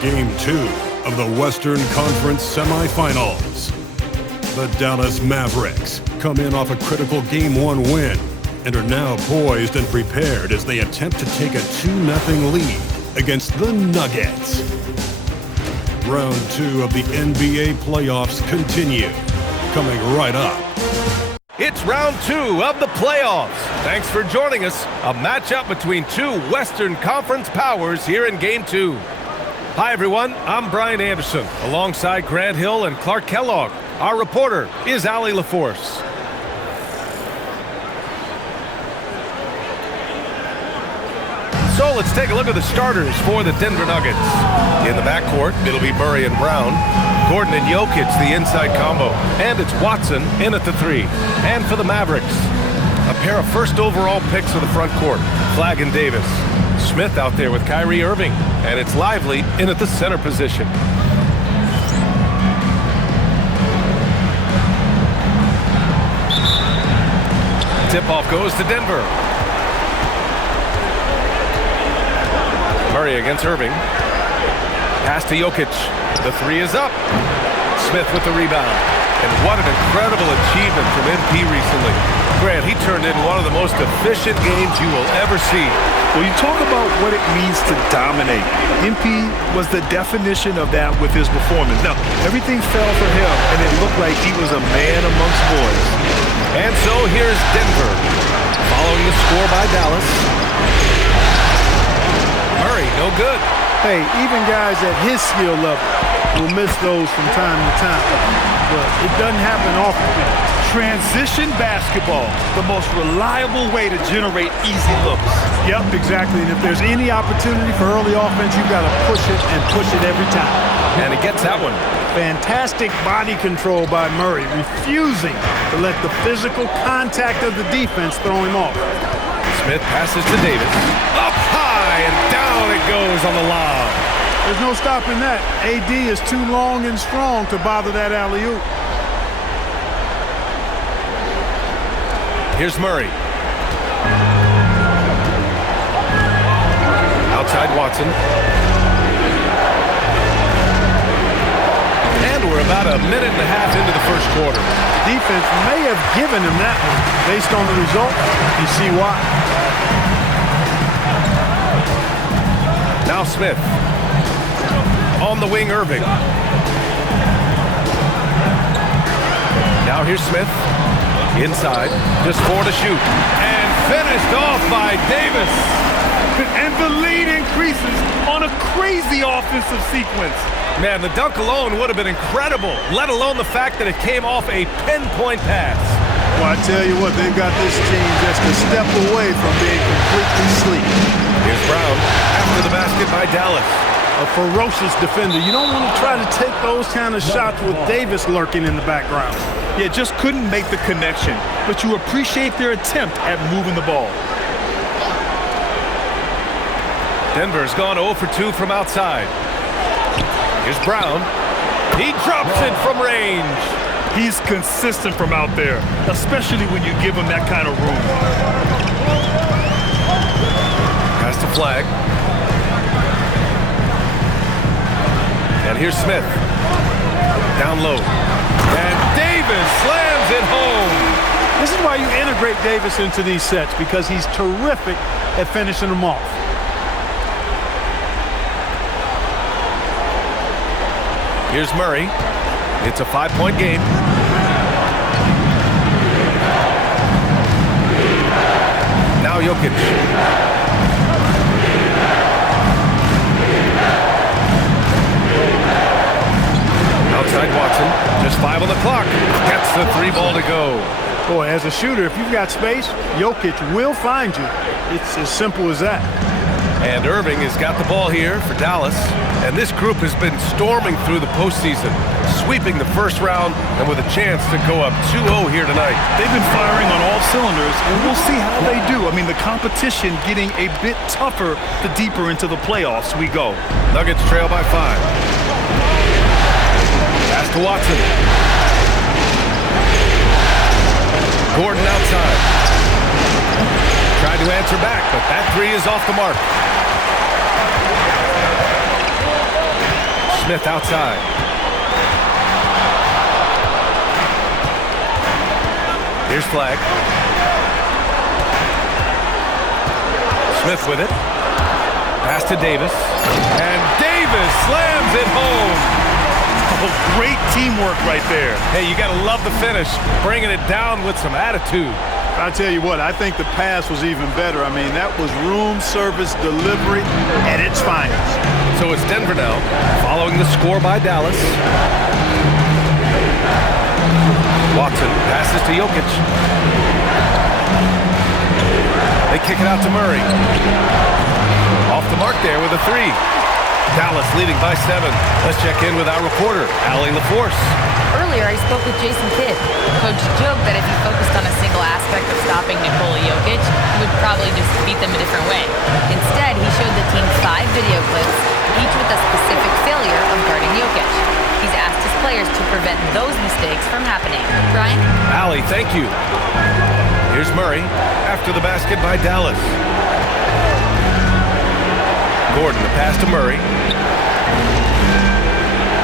Game 2 of the Western Conference Semifinals. The Dallas Mavericks come in off a critical Game 1 win and are now poised and prepared as they attempt to take a 2-0 lead against the Nuggets. Round 2 of the NBA playoffs continue, coming right up. It's round 2 of the playoffs. Thanks for joining us. A matchup between two Western Conference powers here in Game 2. Hi, everyone. I'm Brian Anderson, alongside Grant Hill and Clark Kellogg. Our reporter is Allie LaForce. So let's take a look at the starters for the Denver Nuggets. In the backcourt, it'll be Murray and Brown. Gordon and Jokic, the inside combo. And it's Watson in at the 3. And for the Mavericks, a pair of first overall picks of the front court, Flagg and Davis. Smith out there with Kyrie Irving. And it's Lively in at the center position. Tip-off goes to Denver. Murray against Irving. Pass to Jokic. The 3 is up. Smith with the rebound. And what an incredible achievement from MP recently. Grant, he turned in one of the most efficient games you will ever see. Well, you talk about what it means to dominate. MP was the definition of that with his performance. Now, everything fell for him, and it looked like he was a man amongst boys. And so here's Denver, following the score by Dallas. Murray, no good. Hey, even guys at his skill level will miss those from time to time. But it doesn't happen often. Transition basketball, the most reliable way to generate easy looks. Yep, exactly. And if there's any opportunity for early offense, you've got to push it and push it every time. And he gets that one. Fantastic body control by Murray, refusing to let the physical contact of the defense throw him off. Smith passes to Davis. Up high and down it goes on the lob. There's no stopping that. AD is too long and strong to bother that alley-oop. Here's Murray. Outside Watson. And we're about a minute and a half into the first quarter. Defense may have given him that one. Based on the result, you see why. Now Smith. On the wing, Irving. Now here's Smith. Inside. Just 4 to shoot. And finished off by Davis. And the lead increases on a crazy offensive sequence. Man, the dunk alone would have been incredible, let alone the fact that it came off a pinpoint pass. Well, I tell you what, they've got this team just a step away from being completely asleep. Here's Brown after the basket by Dallas. A ferocious defender. You don't want to try to take those kind of shots with Davis lurking in the background. Yeah, just couldn't make the connection, but you appreciate their attempt at moving the ball. Denver's gone 0 for 2 from outside. Here's Brown. He drops it from range. He's consistent from out there, especially when you give him that kind of room. Pass to Flagg. And here's Smith. Down low. And Davis slams it home. This is why you integrate Davis into these sets, because he's terrific at finishing them off. Here's Murray. It's a 5-point game. Now Jokic. Outside Watson. Just 5 on the clock. Gets the 3 ball to go. Boy, as a shooter, if you've got space, Jokic will find you. It's as simple as that. And Irving has got the ball here for Dallas. And this group has been storming through the postseason, sweeping the first round and with a chance to go up 2-0 here tonight. They've been firing on all cylinders, and we'll see how they do. I mean, the competition getting a bit tougher the deeper into the playoffs we go. Nuggets trail by 5. Pass to Watson. Gordon outside. Tried to answer back, but that 3 is off the mark. Smith outside. Here's Flag. Smith with it. Pass to Davis. And Davis slams it home. Oh, great teamwork right there. Hey, you got to love the finish. Bringing it down with some attitude. I tell you what, I think the pass was even better. I mean, that was room service delivery at its finest. So it's Denver now, following the score by Dallas. Watson passes to Jokic. They kick it out to Murray. Off the mark there with a three. Dallas leading by 7. Let's check in with our reporter, Allie LaForce. Earlier, I spoke with Jason Kidd. Coach joked that if he focused on a single aspect of stopping Nikola Jokic, he would probably just beat them a different way. Instead, he showed the team 5 video clips, each with a specific failure of guarding Jokic. He's asked his players to prevent those mistakes from happening. Brian? Allie, thank you. Here's Murray after the basket by Dallas. Gordon, the pass to Murray.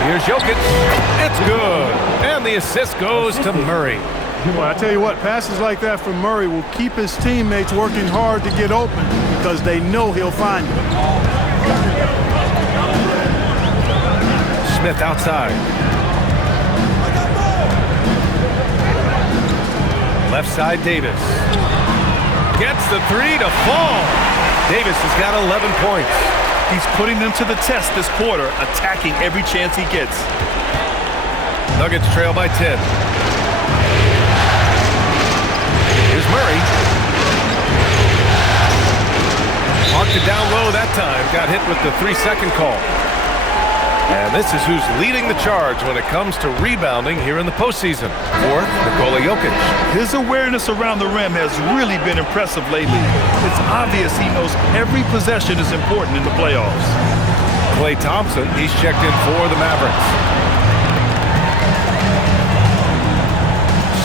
Here's Jokic. It's good. And the assist goes to Murray. Well, I tell you what, passes like that from Murray will keep his teammates working hard to get open because they know he'll find them. Smith outside. Left side, Davis. Gets the three to fall. Davis has got 11 points. He's putting them to the test this quarter, attacking every chance he gets. Nuggets trail by 10. Here's Murray. Marked it down low that time. Got hit with the 3-second call. And this is who's leading the charge when it comes to rebounding here in the postseason. 4th, Nikola Jokic. His awareness around the rim has really been impressive lately. It's obvious he knows every possession is important in the playoffs. Klay Thompson, he's checked in for the Mavericks.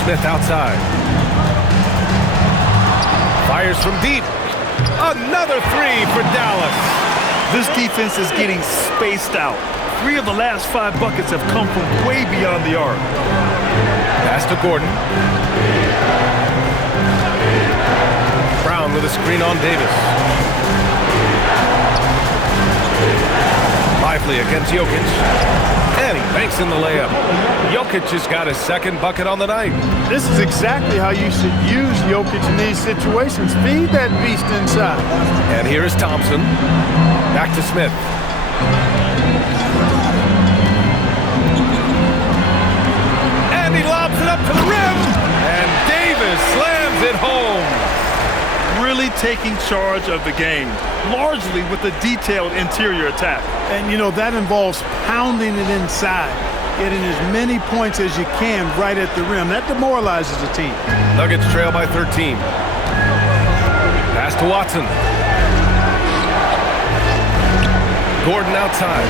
Smith outside. Fires from deep. Another three for Dallas. This defense is getting spaced out. 3 of the last 5 buckets have come from way beyond the arc. Pass to Gordon. Brown with a screen on Davis. Lively against Jokic. And he banks in the layup. Jokic has got his 2nd bucket on the night. This is exactly how you should use Jokic in these situations. Feed that beast inside. And here is Thompson. Back to Smith. And he lobs it up to the rim. And Davis slams it home. Really taking charge of the game, largely with a detailed interior attack. And, you know, that involves pounding it inside, getting as many points as you can right at the rim. That demoralizes the team. Nuggets trail by 13. Pass to Watson. Gordon outside.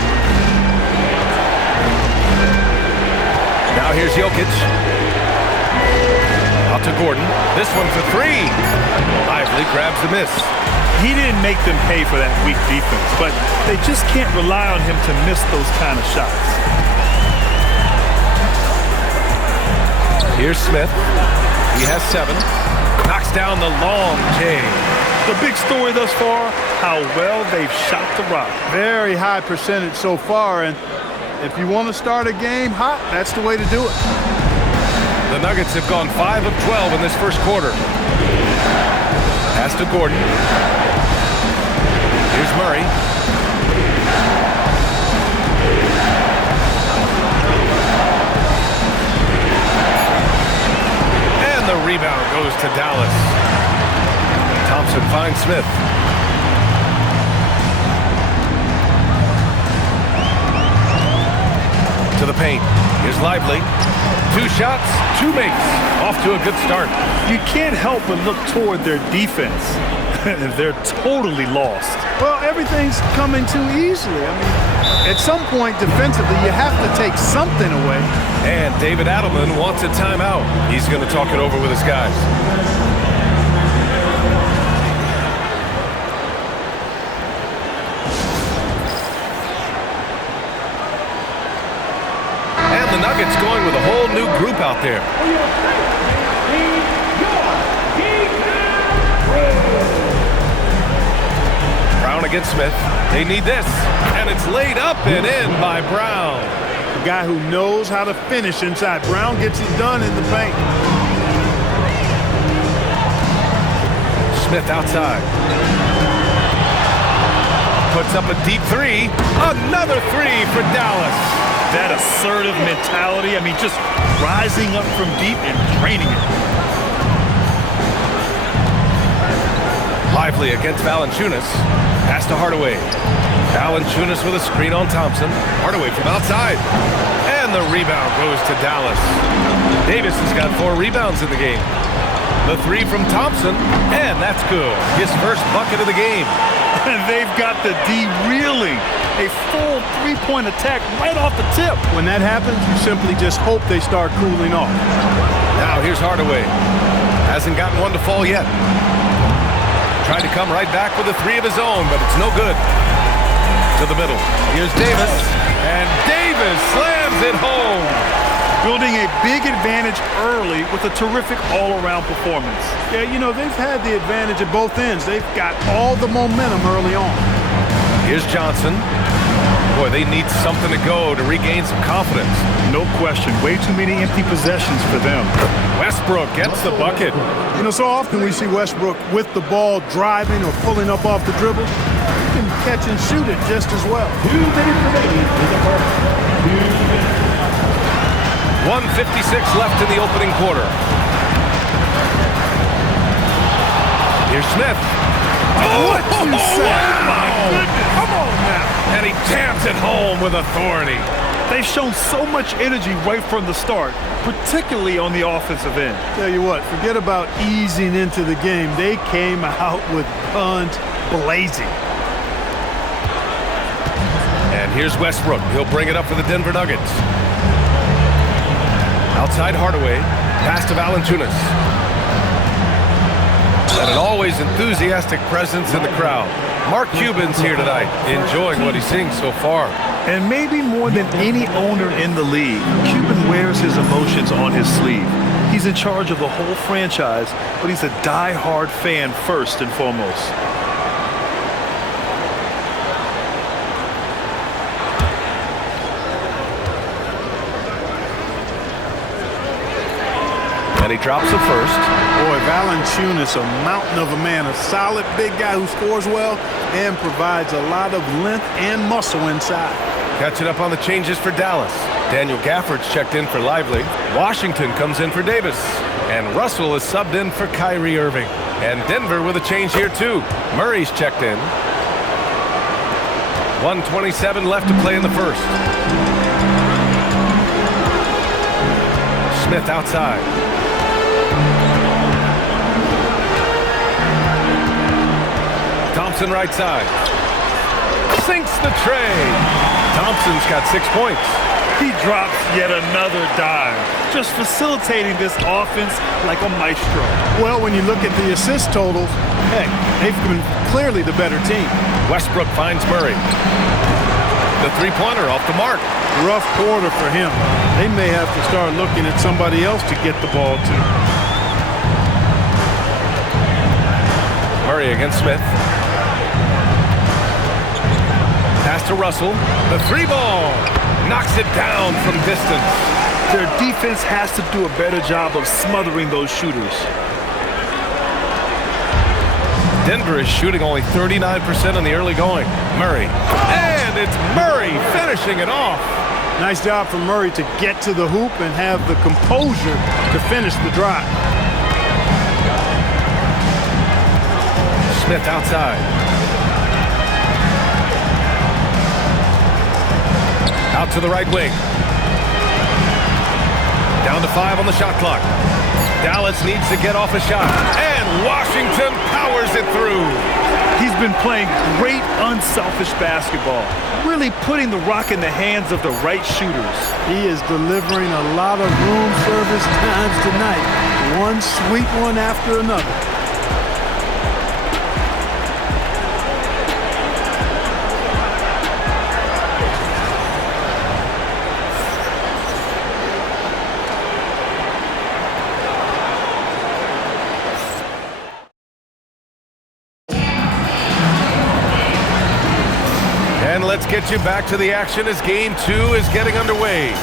Now here's Jokic. Out to Gordon. This one for 3. Lively grabs the miss. He didn't make them pay for that weak defense, but they just can't rely on him to miss those kind of shots. Here's Smith. He has 7. Knocks down the long J. The big story thus far, how well they've shot the rock. Very high percentage so far, and if you want to start a game hot, that's the way to do it. The Nuggets have gone 5 of 12 in this first quarter. Pass to Gordon. Here's Murray. And the rebound goes to Dallas. Thompson finds Smith. To the paint. Here's Lively. 2 shots, 2 makes. Off to a good start. You can't help but look toward their defense. They're totally lost. Well, everything's coming too easily. I mean, at some point defensively, you have to take something away. And David Adelman wants a timeout. He's going to talk it over with his guys. Nuggets going with a whole new group out there. Brown against Smith. They need this, and it's laid up and in by Brown. A guy who knows how to finish inside. Brown gets it done in the paint. Smith outside. Puts up a deep three. Another three for Dallas. That assertive mentality, I mean, just rising up from deep and draining it. Lively against Valanciunas. Pass to Hardaway. Valanciunas with a screen on Thompson. Hardaway from outside. And the rebound goes to Dallas. Davis has got 4 rebounds in the game. The three from Thompson, and that's good. His first bucket of the game. And they've got the D reeling. A full three-point attack right off the tip. When that happens, you simply just hope they start cooling off. Now here's Hardaway. Hasn't gotten one to fall yet. Tried to come right back with a three of his own, but it's no good. To the middle. Here's Davis. And Davis slams it home. Building a big advantage early with a terrific all-around performance. Yeah, you know, they've had the advantage at both ends. They've got all the momentum early on. Here's Johnson. Boy, they need something to go to regain some confidence. No question. Way too many empty possessions for them. Westbrook gets the bucket. You know, so often we see Westbrook with the ball driving or pulling up off the dribble. He can catch and shoot it just as well. 2 minutes remaining in the first. 1:56 left in the opening quarter. Here's Smith. What you say? Oh, my goodness. Come on now. And he jams it home with authority. They've shown so much energy right from the start, particularly on the offensive end. Tell you what, forget about easing into the game. They came out with guns blazing. And here's Westbrook. He'll bring it up for the Denver Nuggets. Outside Hardaway, pass to Valanciunas. And an always enthusiastic presence in the crowd. Mark Cuban's here tonight, enjoying what he's seeing so far. And maybe more than any owner in the league, Cuban wears his emotions on his sleeve. He's in charge of the whole franchise, but he's a die-hard fan first and foremost. And he drops the first. Boy, Valanciunas, a mountain of a man, a solid big guy who scores well and provides a lot of length and muscle inside. Catching up on the changes for Dallas. Daniel Gafford's checked in for Lively. Washington comes in for Davis. And Russell is subbed in for Kyrie Irving. And Denver with a change here too. Murray's checked in. 1:27 left to play in the first. Smith outside. Thompson right side. Sinks the tray. Thompson's got 6 points. He drops yet another dime, just facilitating this offense like a maestro. Well, when you look at the assist totals, heck, they've been clearly the better team. Westbrook finds Murray. The three-pointer off the mark. Rough quarter for him. They may have to start looking at somebody else to get the ball to. Murray against Smith. Pass to Russell. The three ball. Knocks it down from distance. Their defense has to do a better job of smothering those shooters. Denver is shooting only 39% in the early going. Murray. And it's Murray finishing it off. Nice job for Murray to get to the hoop and have the composure to finish the drive. Smith outside. Out to the right wing. Down to 5 on the shot clock. Dallas needs to get off a shot. And Washington powers it through. He's been playing great, unselfish basketball, really putting the rock in the hands of the right shooters. He is delivering a lot of room service times tonight. One sweet one after another. And let's get you back to the action as Game 2 is getting underway.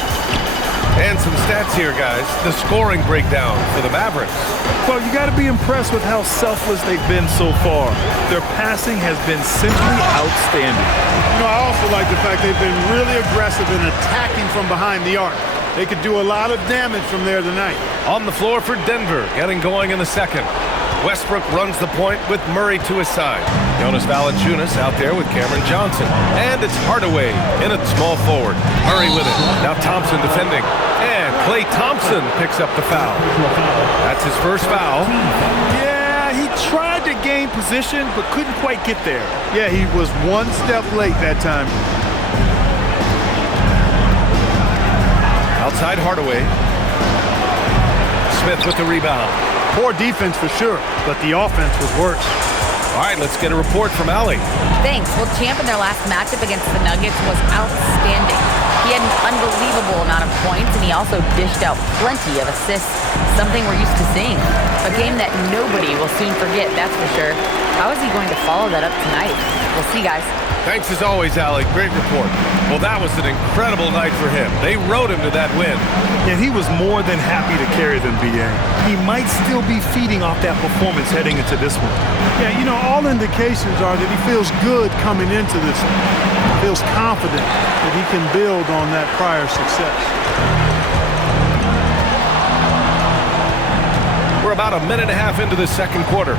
And some stats here, guys. The scoring breakdown for the Mavericks. Well, you got to be impressed with how selfless they've been so far. Their passing has been simply outstanding. You know, I also like the fact they've been really aggressive in attacking from behind the arc. They could do a lot of damage from there tonight. On the floor for Denver, getting going in the second. Westbrook runs the point with Murray to his side. Jonas Valanciunas out there with Cameron Johnson. And it's Hardaway in at small forward. Murray with it. Now Thompson defending. And Klay Thompson picks up the foul. That's his first foul. Yeah, he tried to gain position, but couldn't quite get there. Yeah, he was one step late that time. Outside Hardaway. Smith with the rebound. Poor defense for sure, but the offense was worse. All right, let's get a report from Allie. Thanks. Well, Champ in their last matchup against the Nuggets was outstanding. He had an unbelievable amount of points, and he also dished out plenty of assists, something we're used to seeing. A game that nobody will soon forget, that's for sure. How is he going to follow that up tonight? We'll see, guys. Thanks as always, Allie. Great report. Well, that was an incredible night for him. They rode him to that win. And he was more than happy to carry them, B.A. He might still be feeding off that performance heading into this one. Yeah, you know, all indications are that he feels good coming into this one. Feels confident that he can build on that prior success. We're about a minute and a half into the second quarter.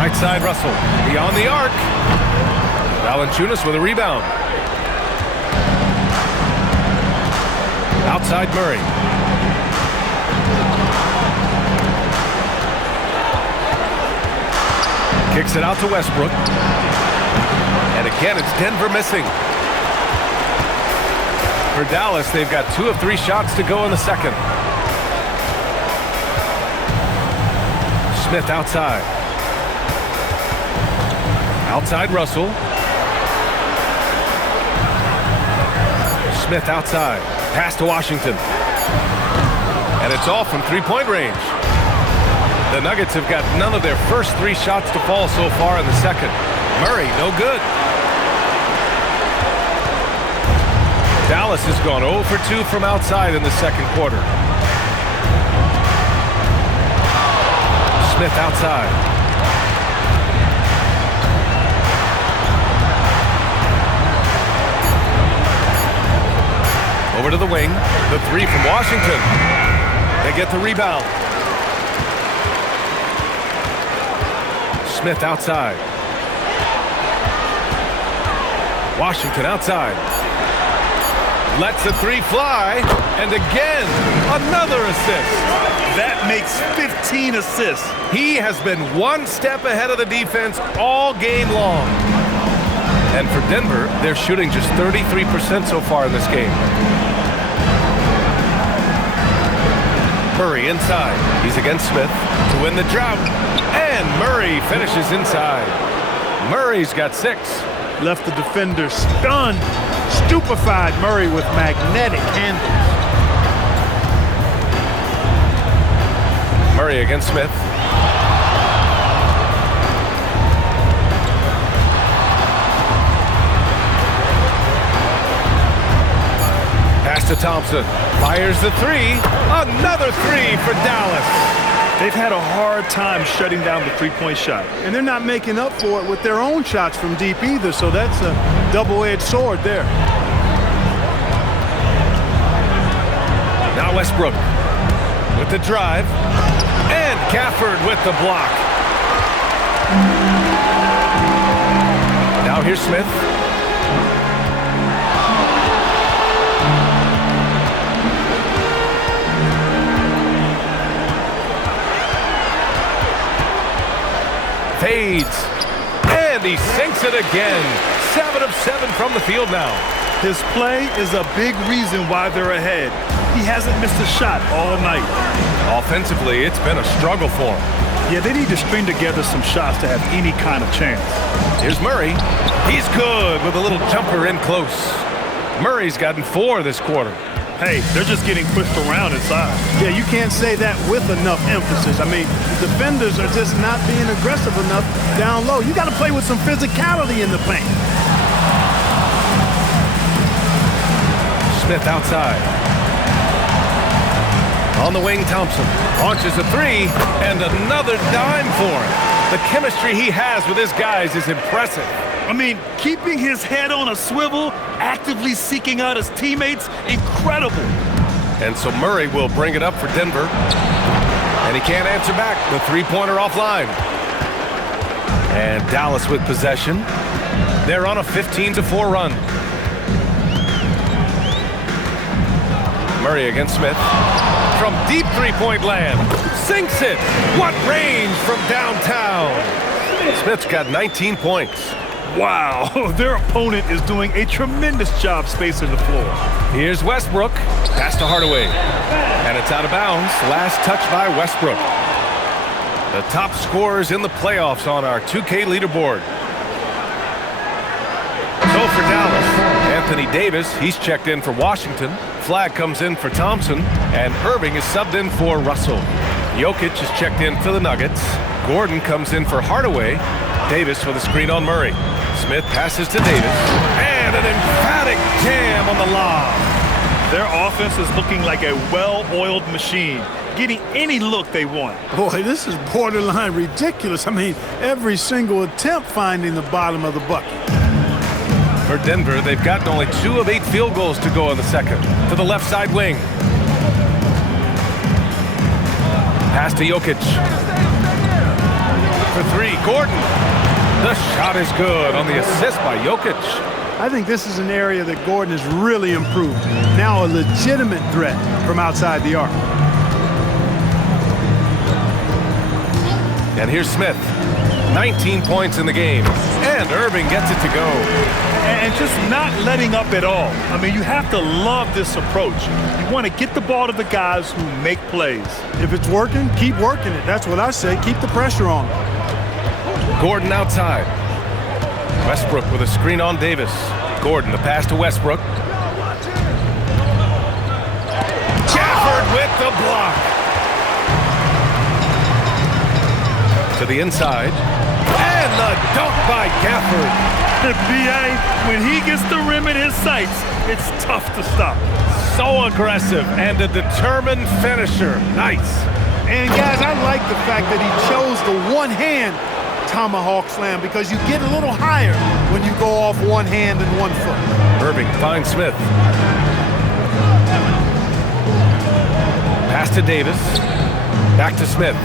Right side, Russell. Beyond the arc. Valanciunas with a rebound. Outside Murray. Kicks it out to Westbrook. And again, it's Denver missing. For Dallas, they've got 2 of 3 shots to go in the second. Smith outside. Outside Russell. Smith outside. Pass to Washington. And it's off from three-point range. The Nuggets have got none of their first 3 shots to fall so far in the second. Murray, no good. Dallas has gone 0 for 2 from outside in the second quarter. Smith outside. Over to the wing. The 3 from Washington. They get the rebound. Smith outside. Washington outside. Lets the 3 fly. And again, another assist. That makes 15 assists. He has been one step ahead of the defense all game long. And for Denver, they're shooting just 33% so far in this game. Murray inside. He's against Smith to win the drought. And Murray finishes inside. Murray's got 6. Left the defender stunned. Stupefied Murray with magnetic handles. Murray against Smith. Pass to Thompson. Fires the 3. Another 3 for Dallas. They've had a hard time shutting down the three-point shot. And they're not making up for it with their own shots from deep either, so that's a double-edged sword there. Now Westbrook with the drive. And Gafford with the block. Now here's Smith. Fades. And he sinks it again. 7 of 7 from the field now. His play is a big reason why they're ahead. He hasn't missed a shot all night. Offensively, it's been a struggle for him. Yeah, they need to string together some shots to have any kind of chance. Here's Murray. He's good with a little jumper in close. Murray's gotten 4 this quarter. Hey, they're just getting pushed around inside. Yeah, you can't say that with enough emphasis. I mean, the defenders are just not being aggressive enough down low. You got to play with some physicality in the paint. Smith outside. On the wing, Thompson launches a three, and another dime for him. The chemistry he has with his guys is impressive. I mean, keeping his head on a swivel, actively seeking out his teammates, incredible. And so Murray will bring it up for Denver. And he can't answer back. The three-pointer offline. And Dallas with possession. They're on a 15-4 run. Murray against Smith. From deep three-point land. Sinks it. What range from downtown. Smith's got 19 points. Wow, their opponent is doing a tremendous job spacing the floor. Here's Westbrook. Pass to Hardaway. And it's out of bounds. Last touch by Westbrook. The top scorers in the playoffs on our 2K leaderboard. So for Dallas, Anthony Davis, he's checked in for Washington. Flag comes in for Thompson. And Irving is subbed in for Russell. Jokic is checked in for the Nuggets. Gordon comes in for Hardaway. Davis with a screen on Murray. Smith passes to Davis. And an emphatic jam on the lob. Their offense is looking like a well-oiled machine, getting any look they want. Boy, this is borderline ridiculous. I mean, every single attempt finding the bottom of the bucket. For Denver, they've gotten only 2 of 8 field goals to go in the second. To the left side wing. Pass to Jokic. For 3, Gordon. The shot is good on the assist by Jokic. I think this is an area that Gordon has really improved. Now a legitimate threat from outside the arc. And here's Smith. 19 points in the game. And Irving gets it to go. And just not letting up at all. I mean, you have to love this approach. You want to get the ball to the guys who make plays. If it's working, keep working it. That's what I say. Keep the pressure on. Gordon outside. Westbrook with a screen on Davis. Gordon, the pass to Westbrook. Gafford with the block. To the inside. And the dunk by Gafford. B.A., when he gets the rim in his sights, it's tough to stop. So aggressive and a determined finisher. Nice. And guys, I like the fact that he chose the one-hand tomahawk slam because you get a little higher when you go off one hand and 1 foot. Irving finds Smith. Pass to Davis. Back to Smith.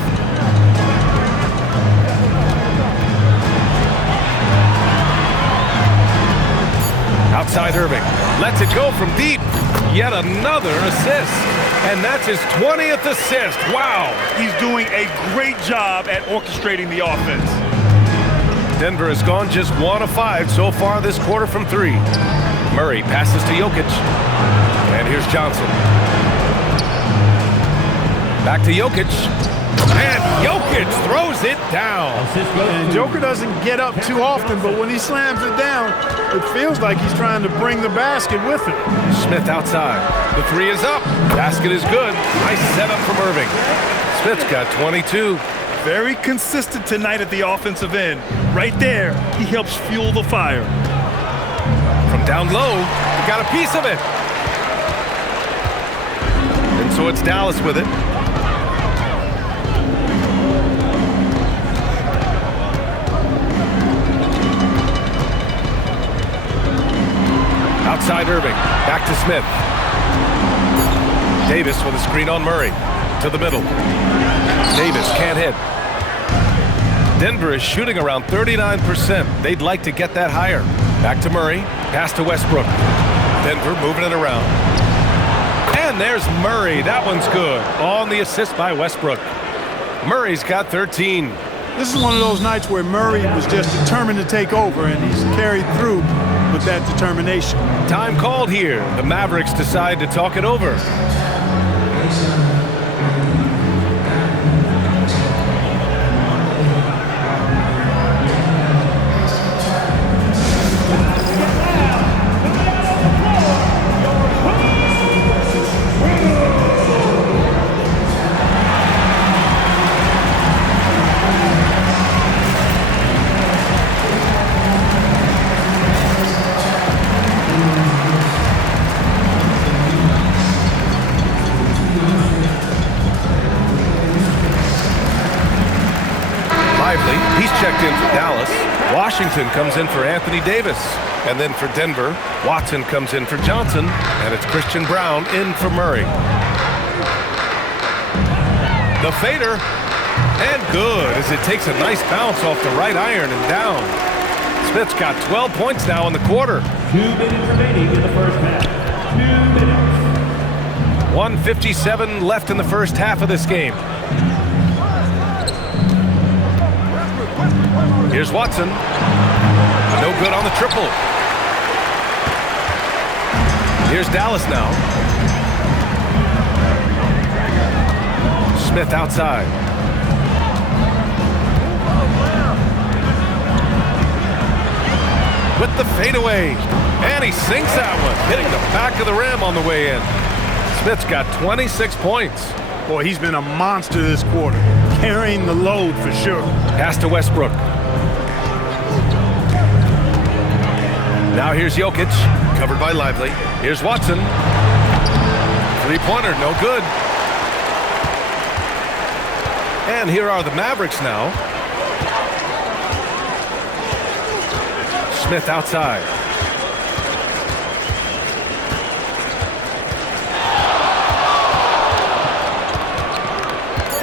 Outside Irving. Lets it go from deep. Yet another assist. And that's his 20th assist. Wow. He's doing a great job at orchestrating the offense. Denver has gone just 1 of 5 so far this quarter from 3. Murray passes to Jokic. And here's Johnson. Back to Jokic. And Jokic throws it down. And Joker doesn't get up too often, but when he slams it down, it feels like he's trying to bring the basket with him. Smith outside. The 3 is up. Basket is good. Nice setup from Irving. Smith's got 22. Very consistent tonight at the offensive end. Right there, he helps fuel the fire. From down low, he got a piece of it. And so it's Dallas with it. Outside Irving. Back to Smith. Davis with a screen on Murray. To the middle. Davis can't hit. Denver is shooting around 39%. They'd like to get that higher. Back to Murray. Pass to Westbrook. Denver moving it around. And there's Murray. That one's good. On the assist by Westbrook. Murray's got 13. This is one of those nights where Murray was just determined to take over, and he's carried through with that determination. Time called here. The Mavericks decide to talk it over. checked in for Dallas. Washington comes in for Anthony Davis. And then for Denver, Watson comes in for Johnson. And it's Christian Braun in for Murray. The fader. And good, as it takes a nice bounce off the right iron and down. Smith's got 12 points now in the quarter. 2 minutes remaining in the first half. 2 minutes. 1:57 left in the first half of this game. Here's Watson. No good on the triple. Here's Dallas now. Smith outside. With the fadeaway. And he sinks that one, hitting the back of the rim on the way in. Smith's got 26 points. Boy, he's been a monster this quarter, carrying the load for sure. Pass to Westbrook. Now here's Jokic, covered by Lively. Here's Watson. Three-pointer, no good. And here are the Mavericks now. Smith outside.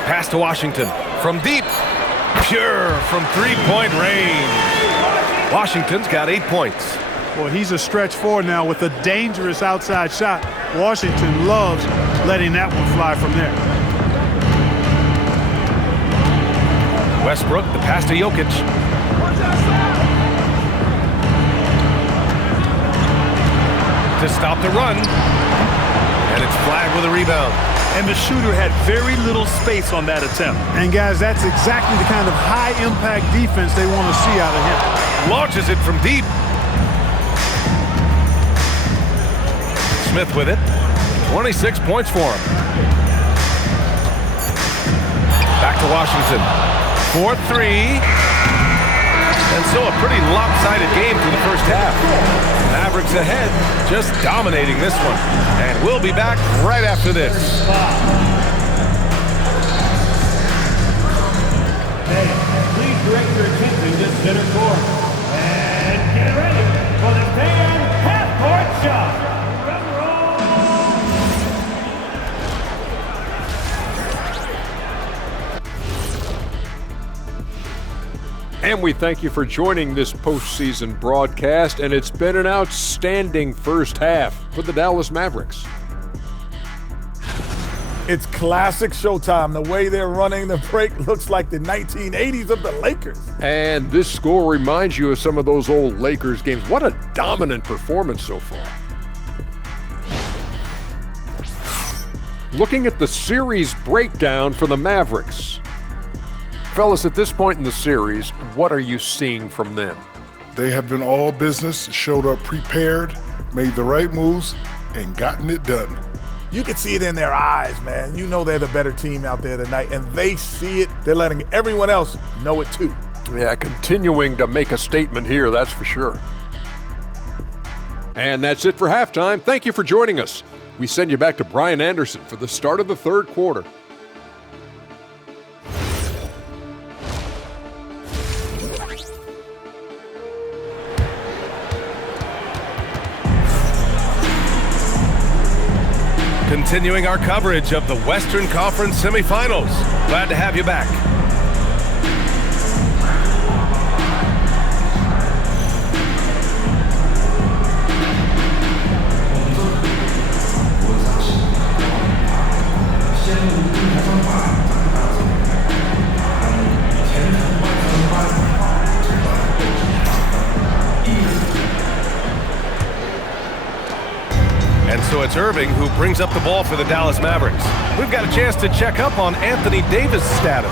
Pass to Washington. From deep. Pure from three-point range. Washington's got 8 points. Boy, he's a stretch four now with a dangerous outside shot. Washington loves letting that one fly from there. Westbrook, the pass to Jokic. To stop the run. And it's flagged with a rebound. And the shooter had very little space on that attempt. And guys, that's exactly the kind of high-impact defense they want to see out of him. Launches it from deep. Smith with it. 26 points for him. Back to Washington. 4-3. And so a pretty lopsided game through the first half. Mavericks ahead, just dominating this one. And we'll be back right after this. Hey, please direct your attention to center court. And get ready for the fan half-court shot. And we thank you for joining this postseason broadcast, and it's been an outstanding first half for the Dallas Mavericks. It's classic Showtime. The way they're running the break looks like the 1980s of the Lakers. And this score reminds you of some of those old Lakers games. What a dominant performance so far. Looking at the series breakdown for the Mavericks. Fellas, at this point in the series, what are you seeing from them? They have been all business, showed up prepared, made the right moves, and gotten it done. You can see it in their eyes, man. You know they're the better team out there tonight, and they see it. They're letting everyone else know it too. Yeah, continuing to make a statement here, that's for sure. And that's it for halftime. Thank you for joining us. We send you back to Brian Anderson for the start of the third quarter. Continuing our coverage of the Western Conference semifinals. Glad to have you back. And so it's Irving who brings up the ball for the Dallas Mavericks. We've got a chance to check up on Anthony Davis' status.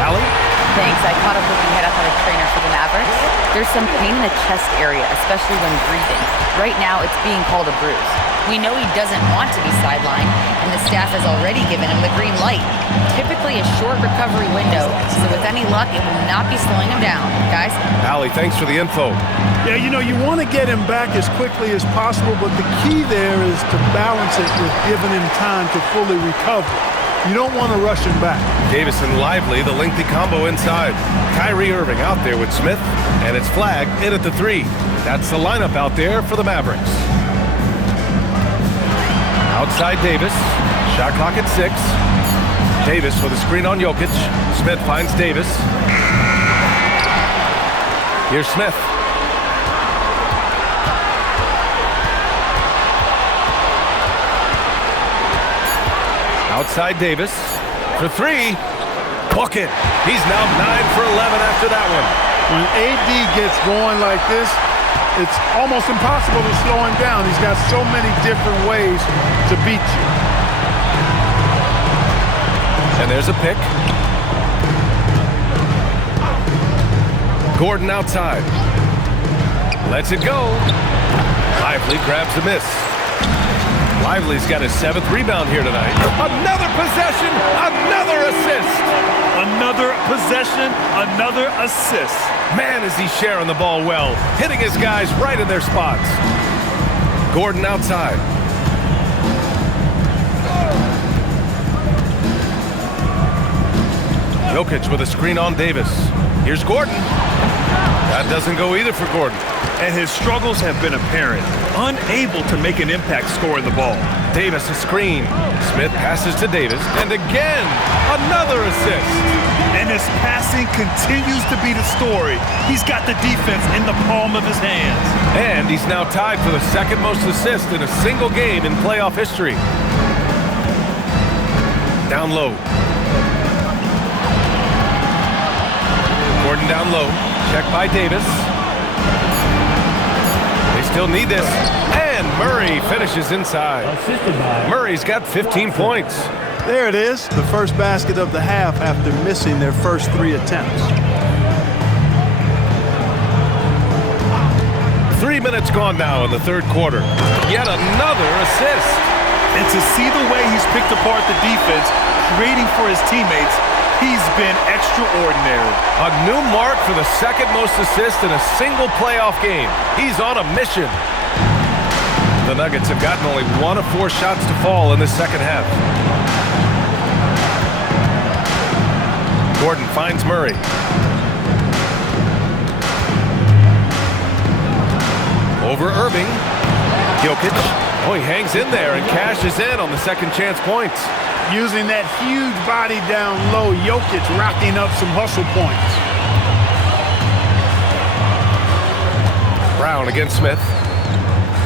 Allie? Thanks. I caught up with the head athletic trainer for the Mavericks. There's some pain in the chest area, especially when breathing. Right now, it's being called a bruise. We know he doesn't want to be sidelined, and the staff has already given him the green light. Typically a short recovery window, so with any luck, it will not be slowing him down. Guys? Allie, thanks for the info. Yeah, you know, you want to get him back as quickly as possible, but the key there is to balance it with giving him time to fully recover. You don't want to rush him back. Davis and Lively, the lengthy combo inside. Kyrie Irving out there with Smith, and it's flagged in at the 3. That's the lineup out there for the Mavericks. Outside Davis, shot clock at 6. Davis with a screen on Jokic. Smith finds Davis. Here's Smith. Outside Davis for 3. Book it. He's now 9 for 11 after that one. When AD gets going like this, it's almost impossible to slow him down. He's got so many different ways to beat you. And there's a pick. Gordon outside. Lets it go. Lively grabs the miss. Lively's got his 7th rebound here tonight. Another possession, another assist. Another possession, another assist. Man, is he sharing the ball well, hitting his guys right in their spots. Gordon outside. Jokic with a screen on Davis. Here's Gordon. That doesn't go either for Gordon. And his struggles have been apparent. Unable to make an impact scoring the ball. Davis a screen. Smith passes to Davis. And again, another assist. And his passing continues to be the story. He's got the defense in the palm of his hands. And he's now tied for the 2nd most assists in a single game in playoff history. Down low. Gordon down low. Checked by Davis. They still need this. And Murray finishes inside. Murray's got 15 points. There it is, the first basket of the half after missing their first 3 attempts. 3 minutes gone now in the 3rd quarter. Yet another assist. And to see the way he's picked apart the defense, creating for his teammates, he's been extraordinary. A new mark for the 2nd most assists in a single playoff game. He's on a mission. The Nuggets have gotten only 1 of 4 shots to fall in the 2nd half. Gordon finds Murray. Over Irving. Jokic. Oh, he hangs in there and cashes in on the 2nd chance points. Using that huge body down low, Jokic racking up some hustle points. Brown against Smith.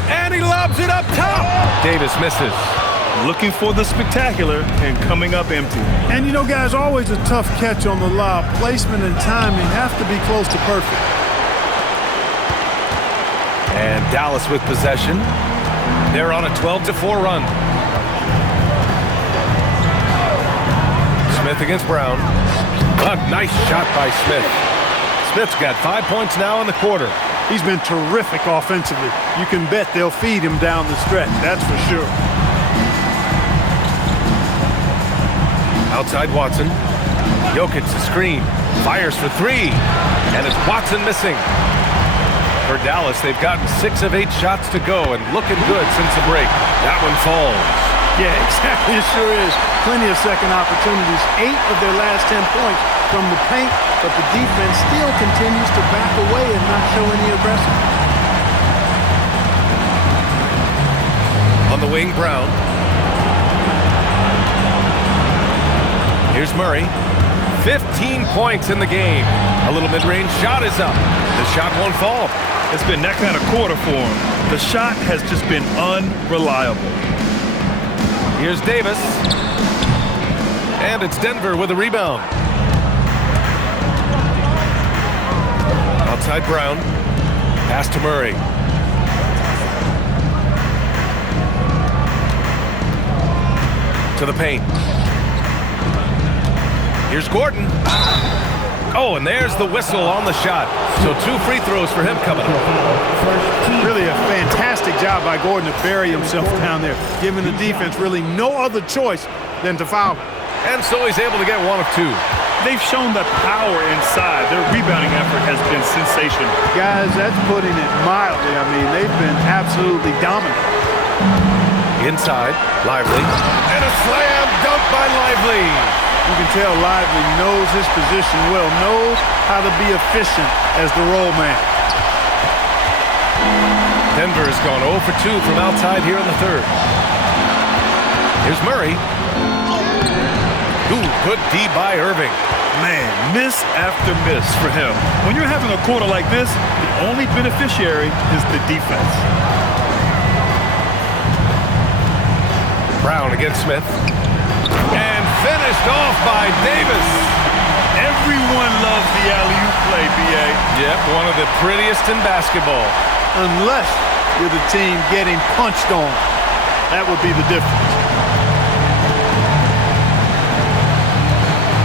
And he lobs it up top. Davis misses. Looking for the spectacular and coming up empty. And you know, guys, always a tough catch on the lob. Placement and timing have to be close to perfect. And Dallas with possession. They're on a 12-4 run. Smith against Brown. A nice shot by Smith. Smith's got 5 points now in the quarter. He's been terrific offensively. You can bet they'll feed him down the stretch, that's for sure. Outside Watson. Jokic the screen. Fires for 3. And it's Watson missing. For Dallas, they've gotten 6 of 8 shots to go and looking good since the break. That one falls. Yeah, exactly. It sure is. Plenty of second opportunities. 8 of their last 10 points from the paint, but the defense still continues to back away and not show any aggression. On the wing, Brown. Here's Murray. 15 points in the game. A little mid-range shot is up. The shot won't fall. It's been that kind of quarter for him. The shot has just been unreliable. Here's Davis. And it's Denver with a rebound. Outside Brown. Pass to Murray. To the paint. Here's Gordon. Oh, and there's the whistle on the shot. So 2 free throws for him coming up. Really a fantastic job by Gordon to bury himself down there, giving the defense really no other choice than to foul. And so he's able to get 1 of 2. They've shown the power inside. Their rebounding effort has been sensational. Guys, that's putting it mildly. I mean, they've been absolutely dominant. Inside, Lively. And a slam dunk by Lively. You can tell Lively knows his position well, knows how to be efficient as the roll man. Denver has gone 0 for 2 from outside here in the third. Here's Murray. Ooh, good D by Irving. Man, miss after miss for him. When you're having a quarter like this, the only beneficiary is the defense. Brown against Smith. And finished off by Davis. Everyone loves the alley-oop play, B.A. Yep, one of the prettiest in basketball. Unless you're the team getting punched on. That would be the difference.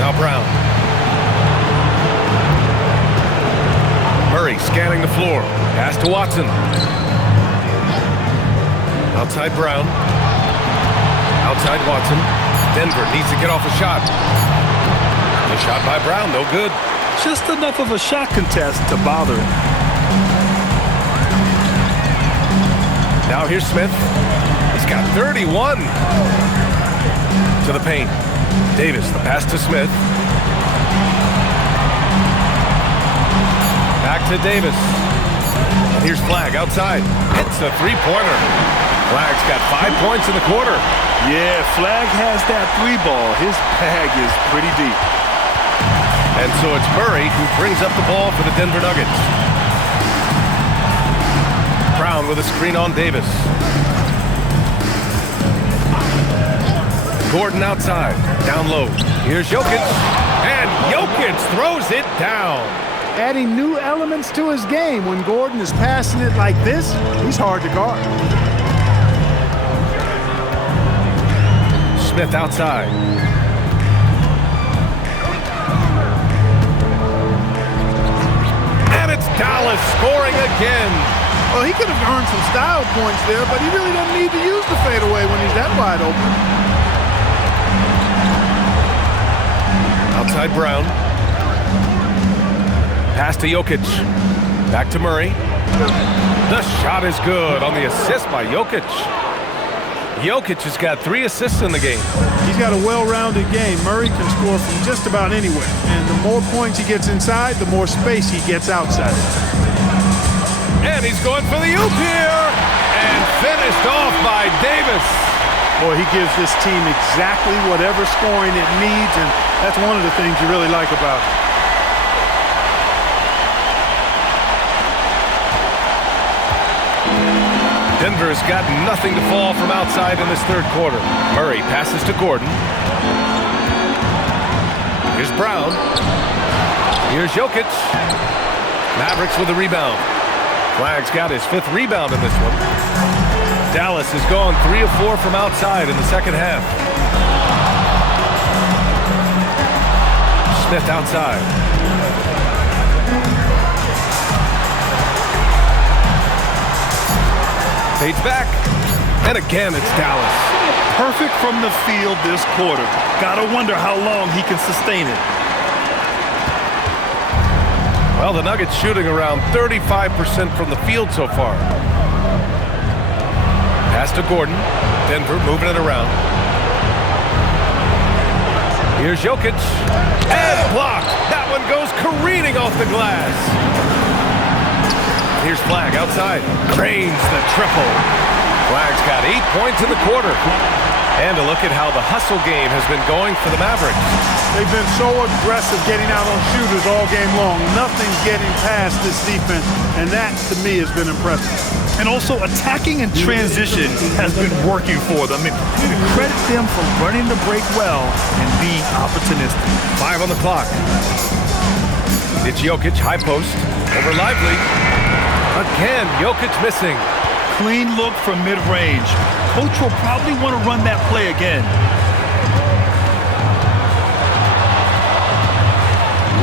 Now Brown. Murray scanning the floor. Pass to Watson. Outside Brown. Outside Watson. Denver needs to get off a shot. The shot by Brown, no good. Just enough of a shot contest to bother him. Now here's Smith. He's got 31 to the paint. Davis, the pass to Smith. Back to Davis. And here's Flagg outside. Hits a three-pointer. Flagg's got 5 points in the quarter. Yeah, Flagg has that three ball. His bag is pretty deep. And so it's Murray who brings up the ball for the Denver Nuggets. Brown with a screen on Davis. Gordon outside, down low. Here's Jokic, and Jokic throws it down. Adding new elements to his game. When Gordon is passing it like this, he's hard to guard. Smith outside. And it's Dallas scoring again. Well, he could have earned some style points there, but he really doesn't need to use the fadeaway when he's that wide open. Outside Brown. Pass to Jokic. Back to Murray. The shot is good on the assist by Jokic. Jokic has got 3 assists in the game. He's got a well-rounded game. Murray can score from just about anywhere. And the more points he gets inside, the more space he gets outside. And he's going for the oop here. And finished off by Davis. Boy, he gives this team exactly whatever scoring it needs, and that's one of the things you really like about it. Denver's got nothing to fall from outside in this third quarter. Murray passes to Gordon. Here's Brown. Here's Jokic. Mavericks with a rebound. Flagg's got his 5th rebound in this one. Dallas has gone 3 of 4 from outside in the second half. Smith outside. Fades back. And again, it's Dallas. Perfect from the field this quarter. Gotta wonder how long he can sustain it. Well, the Nuggets shooting around 35% from the field so far. Pass to Gordon. Denver moving it around. Here's Jokic. And blocked. That one goes careening off the glass. Here's Flagg outside. Drains the triple. Flagg's got 8 points in the quarter. And a look at how the hustle game has been going for the Mavericks. They've been so aggressive getting out on shooters all game long. Nothing's getting past this defense, and that, to me, has been impressive. And also, attacking in transition has been working for them. I mean, you can credit them for running the break well and being opportunistic. 5 on the clock. It's Jokic, high post, over Lively. Again, Jokic missing. Clean look from mid-range. Coach will probably want to run that play again.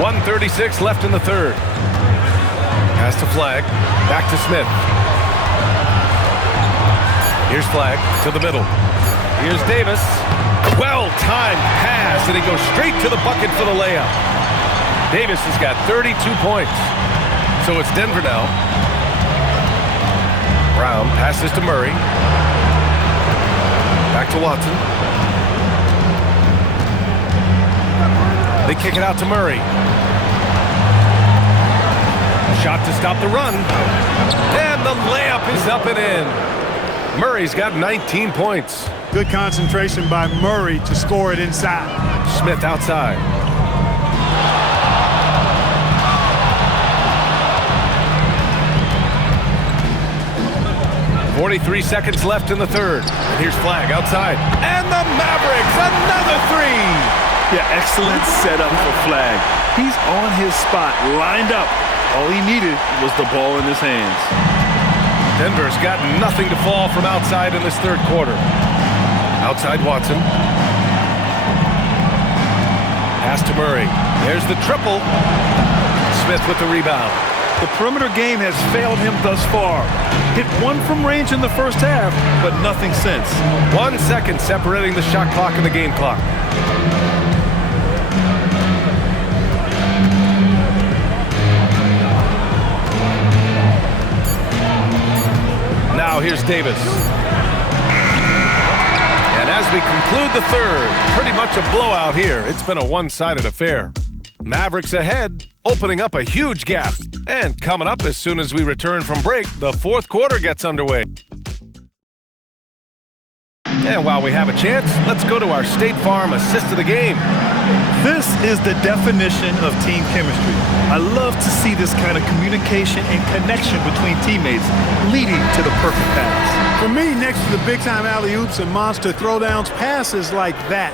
1:36 left in the third. Pass to Flagg. Back to Smith. Here's Flagg to the middle. Here's Davis. Well-timed pass, and he goes straight to the bucket for the layup. Davis has got 32 points. So it's Denver now. Brown passes to Murray. Back to Watson. They kick it out to Murray. Shot to stop the run. And the layup is up and in. Murray's got 19 points. Good concentration by Murray to score it inside. Smith outside. .43 seconds left in the third. And here's Flagg outside. And the Mavericks, another three! Yeah, excellent setup for Flagg. He's on his spot, lined up. All he needed was the ball in his hands. Denver's got nothing to fall from outside in this third quarter. Outside Watson. Pass to Murray. There's the triple. Smith with the rebound. The perimeter game has failed him thus far. Hit one from range in the first half, but nothing since. 1 second separating the shot clock and the game clock. Now here's Davis. And as we conclude the third, pretty much a blowout here. It's been a one-sided affair. Mavericks ahead, opening up a huge gap. And coming up as soon as we return from break, the fourth quarter gets underway. And while we have a chance, let's go to our State Farm assist of the game. This is the definition of team chemistry. I love to see this kind of communication and connection between teammates leading to the perfect pass. For me, next to the big-time alley-oops and monster throwdowns, passes like that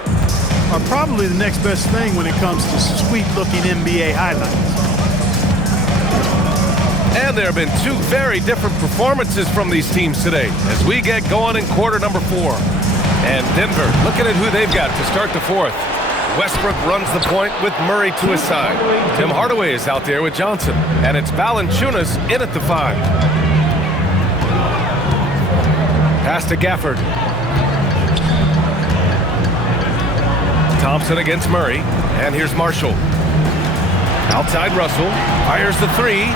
are probably the next best thing when it comes to sweet-looking NBA highlights. And there have been two very different performances from these teams today as we get going in quarter number 4. And Denver looking at who they've got to start the fourth. Westbrook runs the point with Murray to his side. Tim Hardaway is out there with Johnson. And it's Valanciunas in at the 5. Pass to Gafford. Thompson against Murray. And here's Marshall. Outside Russell. Fires the 3.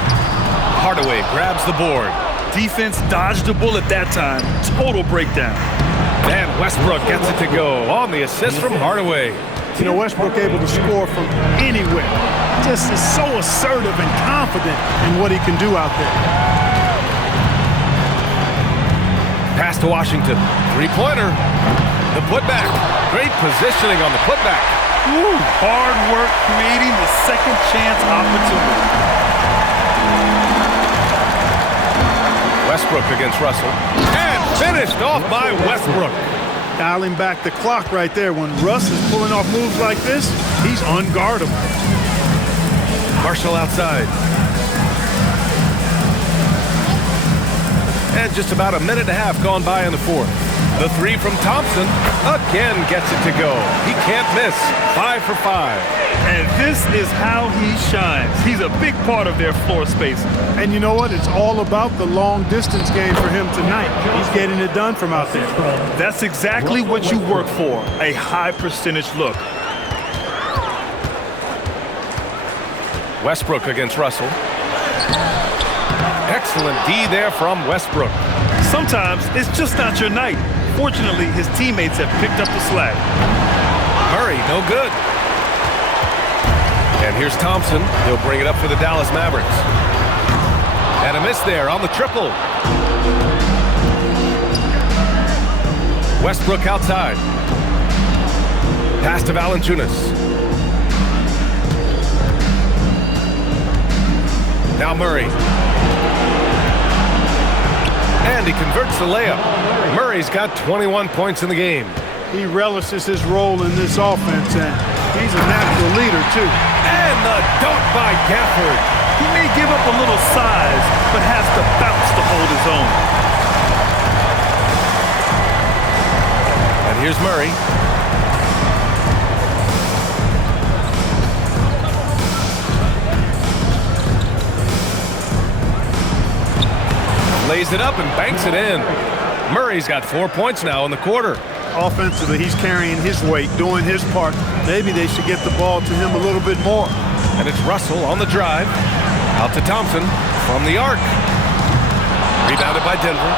Hardaway grabs the board. Defense dodged the bullet that time. Total breakdown. And Westbrook gets it to go on the assist from Hardaway. You know, Westbrook able to score from anywhere. Just is so assertive and confident in what he can do out there. Pass to Washington. Three-pointer. The putback. Great positioning on the putback. Ooh, hard work creating the second chance opportunity. Westbrook against Russell. And finished off by Westbrook. Dialing back the clock right there. When Russ is pulling off moves like this, he's unguardable. Marshall outside. And just about a minute and a half gone by in the fourth. The 3 from Thompson again gets it to go. He can't miss. 5 for 5. And this is how he shines. He's a big part of their floor space. And you know what? It's all about the long distance game for him tonight. He's getting it done from out there. That's exactly what you work for, a high percentage look. Westbrook against Russell. Excellent D there from Westbrook. Sometimes it's just not your night. Fortunately, his teammates have picked up the slack. Murray, no good. And here's Thompson. He'll bring it up for the Dallas Mavericks. And a miss there on the triple. Westbrook outside. Pass to Valanciunas. Now Murray. And he converts the layup. Murray's got 21 points in the game. He relishes his role in this offense, and he's a natural leader, too. And the dunk by Gafford. He may give up a little size, but has the bounce to hold his own. And here's Murray. Lays it up and banks it in. Murray's got 4 points now in the quarter. Offensively, he's carrying his weight, doing his part. Maybe they should get the ball to him a little bit more. And it's Russell on the drive. Out to Thompson from the arc. Rebounded by Denver.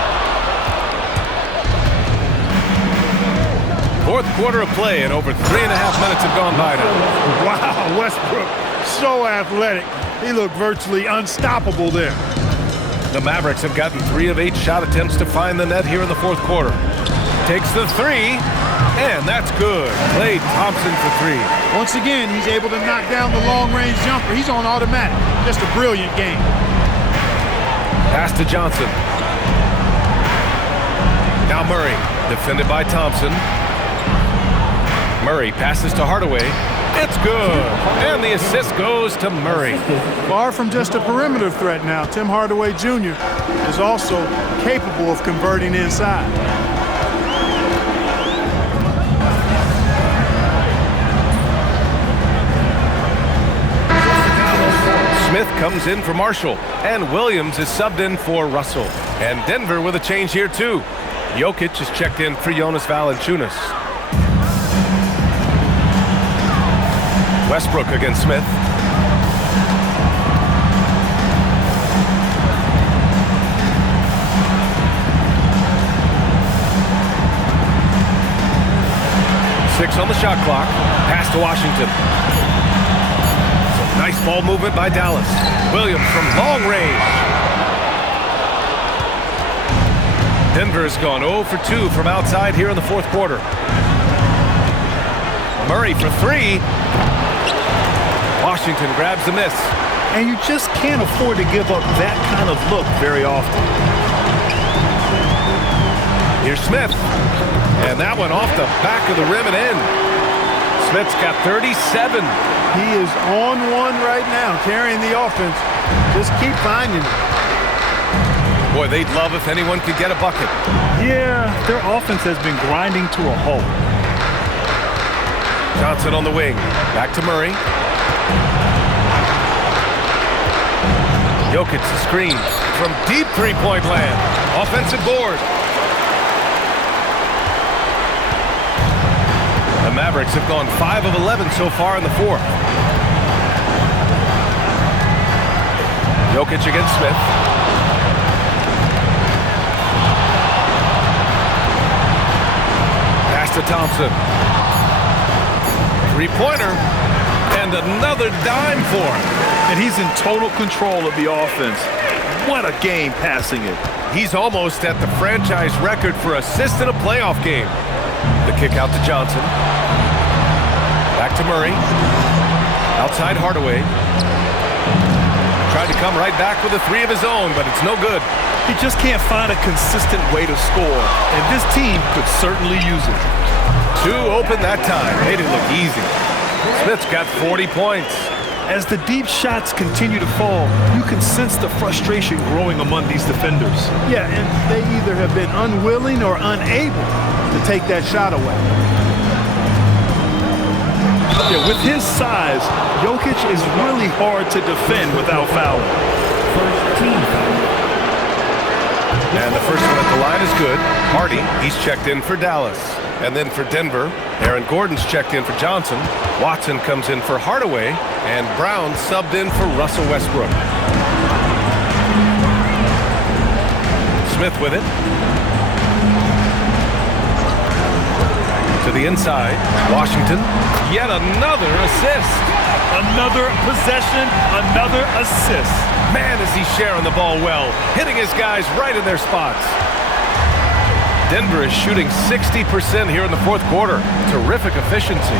Fourth quarter of play, and over 3.5 minutes have gone by now. Wow, Westbrook, so athletic. He looked virtually unstoppable there. The Mavericks have gotten 3 of 8 shot attempts to find the net here in the fourth quarter. Takes the 3, and that's good. Klay Thompson for 3. Once again, he's able to knock down the long-range jumper. He's on automatic. Just a brilliant game. Pass to Johnson. Now Murray, defended by Thompson. Murray passes to Hardaway. It's good. And the assist goes to Murray. Far from just a perimeter threat now, Tim Hardaway Jr. is also capable of converting inside. Smith comes in for Marshall, and Williams is subbed in for Russell. And Denver with a change here too. Jokic is checked in for Jonas Valanciunas. Westbrook against Smith. Six on the shot clock. Pass to Washington. Some nice ball movement by Dallas. Williams from long range. Denver has gone 0 for 2 from outside here in the fourth quarter. Murray for 3. Washington grabs the miss. And you just can't afford to give up that kind of look very often. Here's Smith. And that one off the back of the rim and in. Smith's got 37. He is on one right now, carrying the offense. Just keep finding it. Boy, they'd love if anyone could get a bucket. Yeah, their offense has been grinding to a halt. Johnson on the wing. Back to Murray. Jokic the screen from deep three-point land. Offensive board. The Mavericks have gone 5 of 11 so far in the fourth. Jokic against Smith. Pass to Thompson. Three-pointer. And another dime for him. And he's in total control of the offense. What a game passing it. He's almost at the franchise record for assists in a playoff game. The kick out to Johnson. Back to Murray. Outside Hardaway. Tried to come right back with a 3 of his own, but it's no good. He just can't find a consistent way to score, and this team could certainly use it. 2 open that time. Made it look easy. Smith's got 40 points. As the deep shots continue to fall, you can sense the frustration growing among these defenders. Yeah, and they either have been unwilling or unable to take that shot away. Yeah, with his size, Jokic is really hard to defend without fouling. And the first one at the line is good. Hardy, he's checked in for Dallas. And then for Denver, Aaron Gordon's checked in for Johnson. Watson comes in for Hardaway. And Brown subbed in for Russell Westbrook. Smith with it. To the inside. Washington. Yet another assist. Another possession, another assist. Man, is he sharing the ball well. Hitting his guys right in their spots. Denver is shooting 60% here in the fourth quarter. Terrific efficiency.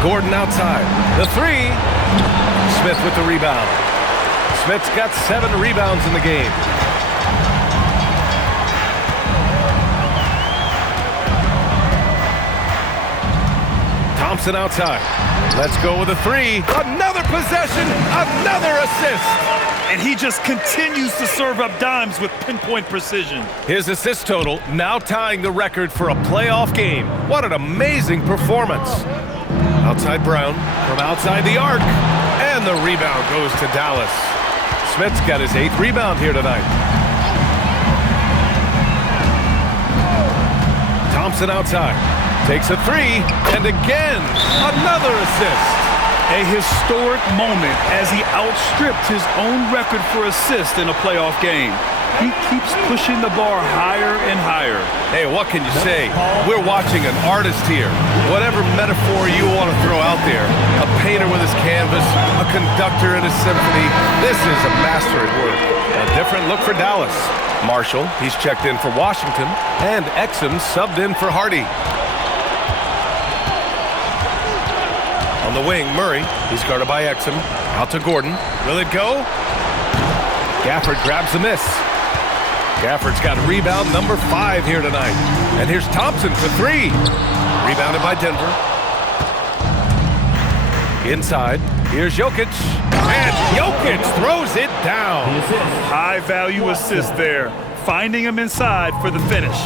Gordon outside. The 3. Smith with the rebound. Smith's got 7 rebounds in the game. Thompson outside. Let's go with a 3. Another possession, another assist. And he just continues to serve up dimes with pinpoint precision. His assist total now tying the record for a playoff game. What an amazing performance. Outside Brown, from outside the arc, and the rebound goes to Dallas. Smith's got his 8th rebound here tonight. Thompson outside, takes a 3, and again, another assist. A historic moment as he outstripped his own record for assists in a playoff game. He keeps pushing the bar higher and higher. Hey, what can you say? We're watching an artist here. Whatever metaphor you want to throw out there, a painter with his canvas, a conductor in his symphony, this is a master at work. A different look for Dallas. Marshall, he's checked in for Washington, and Exum subbed in for Hardy. On the wing, Murray. He's guarded by Exum. Out to Gordon. Will it go? Gafford grabs the miss. Gafford's got rebound number 5 here tonight. And here's Thompson for 3. Rebounded by Denver. Inside, here's Jokic. And Jokic throws it down. High value assist there. Finding him inside for the finish.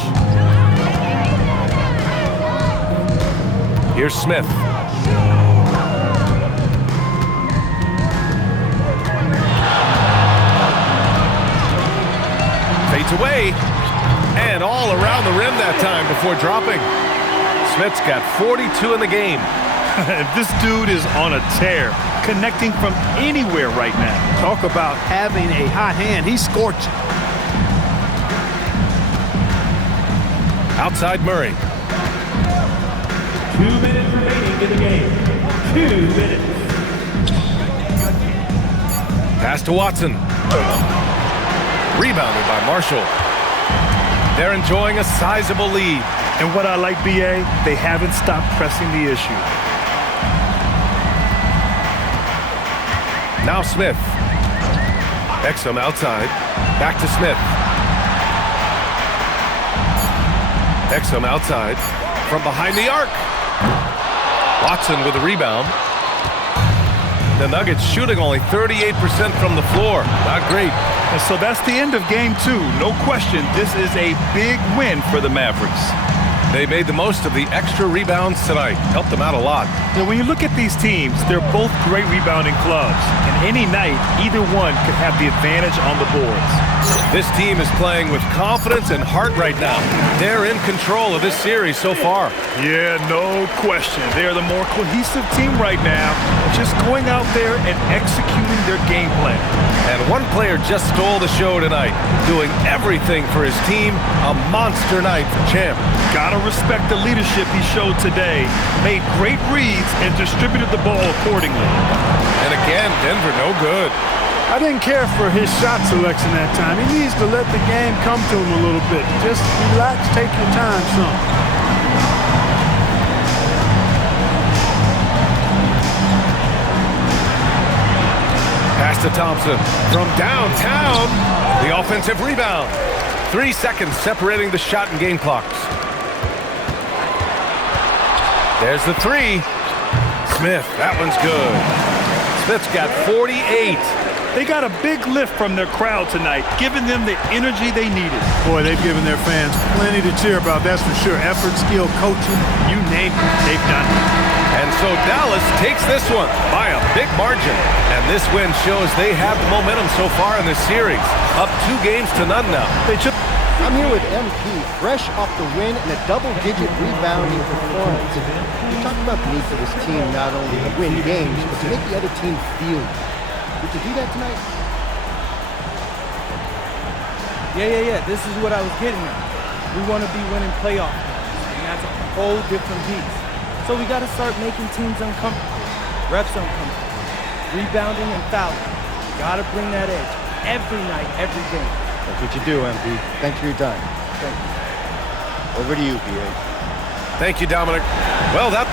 Here's Smith. Fades away, and all around the rim that time before dropping. Smith's got 42 in the game. This dude is on a tear, connecting from anywhere right now. Talk about having a hot hand. He's scorching. Outside Murray. 2 minutes remaining in the game. 2 minutes. Pass to Watson. Rebounded by Marshall. They're enjoying a sizable lead. And what I like, BA, they haven't stopped pressing the issue. Now Smith. Exum outside. Back to Smith. Exum outside. From behind the arc. Watson with a rebound. The Nuggets shooting only 38% from the floor. Not great. And so that's the end of game 2. No question, this is a big win for the Mavericks. They made the most of the extra rebounds tonight. Helped them out a lot. Now, when you look at these teams, they're both great rebounding clubs. And any night, either one could have the advantage on the boards. This team is playing with confidence and heart right now. They're in control of this series so far. Yeah, no question. They're the more cohesive team right now, just going out there and executing their game plan. And one player just stole the show tonight, doing everything for his team. A monster night for Champ. Gotta respect the leadership he showed today. Made great reads and distributed the ball accordingly. And again, Denver no good. I didn't care for his shot selection that time. He needs to let the game come to him a little bit. Just relax, take your time some. Pass to Thompson from downtown. The offensive rebound. 3 seconds separating the shot and game clocks. There's the 3. Smith, that one's good. Smith's got 48. They got a big lift from their crowd tonight, giving them the energy they needed. Boy, they've given their fans plenty to cheer about, that's for sure. Effort, skill, coaching, you name it, they've done it. And so Dallas takes this one by a big margin. And this win shows they have the momentum so far in this series. Up 2 games to none now. I'm here with MP, fresh off the win and a double-digit rebounding performance. You talked about the need for this team not only to win games, but to make the other team feel good. Did you do that tonight? Yeah. This is what I was getting at. We want to be winning playoff games, and that's a whole different beast. So we got to start making teams uncomfortable, refs uncomfortable, rebounding and fouling. Got to bring that edge every night, every game. That's what you do, MP. Thanks for your time. Thank you. Over to you, BA. Thank you, Dominic. Well, that